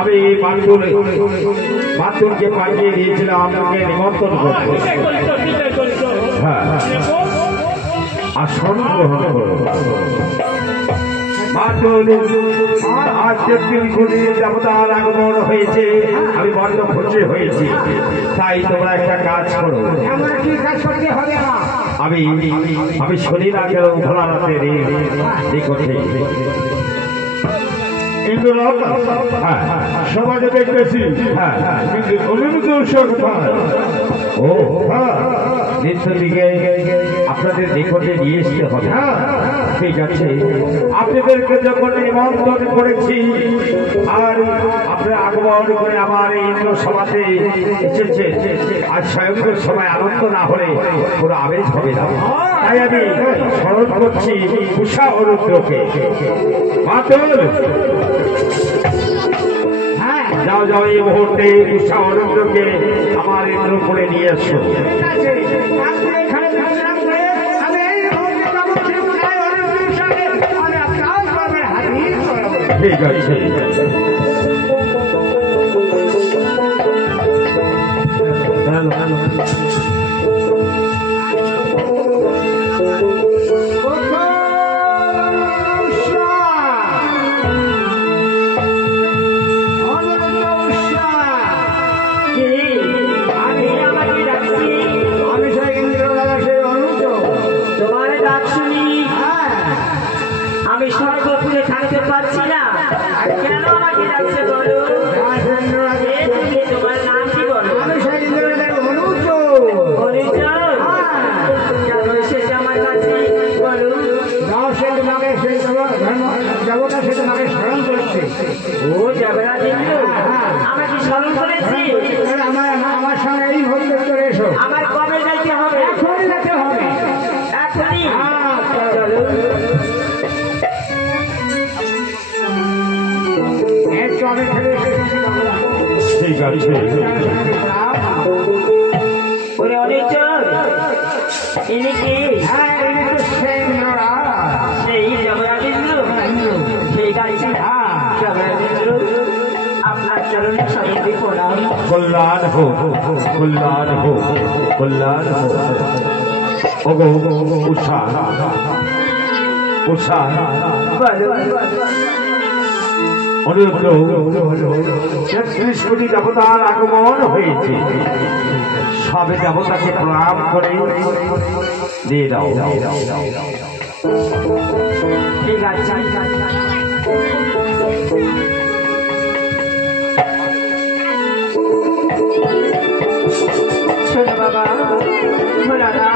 আমি বাতুলকে পাঠিয়ে দিয়েছিলাম আপনাকে নিমন্ত্রণ করতে। হ্যাঁ, আসন গ্রহণ করো বাতুল। আজ যেদিন দেবতার আগমন হয়েছে আমি বড্ড খুশি হয়েছি, তাই তোমরা একটা কাজ করো। আমি শনি না গেল ভোলা রাতের নিকটে সমাজে দেখতেছি নিত্যদিকে আপনাদের নিকটে নিয়ে আসতে হবে। ঠিক আছে, আপনাদেরকে যখন নিমন্ত্রণ করেছি আর আপনারা আগমন করে আমার এই ইন্দ্র সভাতে এসেছে, আর স্বয়ংের সময় আনন্দ না হলে পুরো আবেশ হবে না। তাই আমি স্মরণ করছি উষা অরুদ্রকে। বাতুল, যাও যাও এই মুহূর্তে উষা অরুদ্রকে আমার ইন্দ্র করে নিয়ে এসো। ঠিক আছে, আমি সর্বপুরে থাকতে পারছি না, কেন আমাকে ডাকছে বলো? তোমার নাম কি বলো? কেন এসেছে আমার কাছে বলো? ও যাবেরা দিল আমাকে স্মরণ করেছি। আমার সঙ্গে এই ভক্ত করে এসো। আমার কবে যাইতে হবে? এখনই যেতে হবে, এখনই। ঠিক আছে। ওরে অনেক ইনি কি? সেই জবরাবিন্দু। ঠিক আছে, জবরাবিন্দু আপনার চরণে সবাই প্রণাম। কল্যাণ হোক, কল্যাণ হোক, কল্যাণ হোক। ওগো উষা, উষা অরুদ্র, ৩৬ কোটি দেবতার আগমন হয়েছে। সবে দেবতাকে প্রণাম করে দিয়ে দাও। ঠিক আছে, শোনো বাবা, ভোলানা,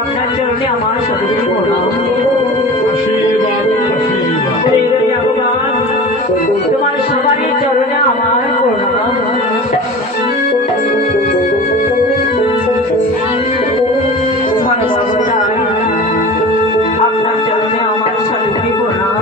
আপনার চরণে আমার সদস্য প্রণাম। ভগবান, তোমার সবারই চরণে আমার প্রণাম। আপনার চরণে আমার সদস্য প্রণাম।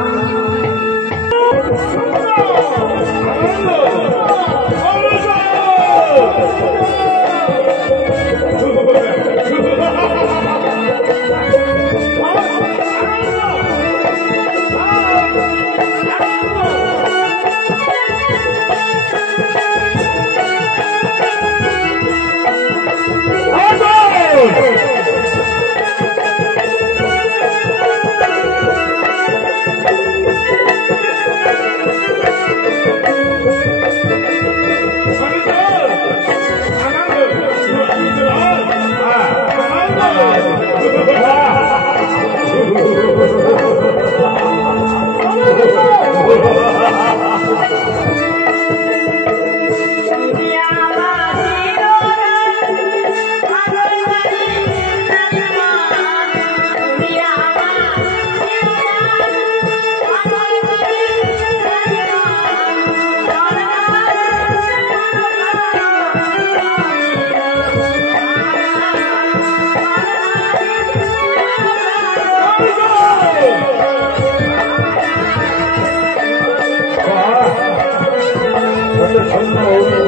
ধন্য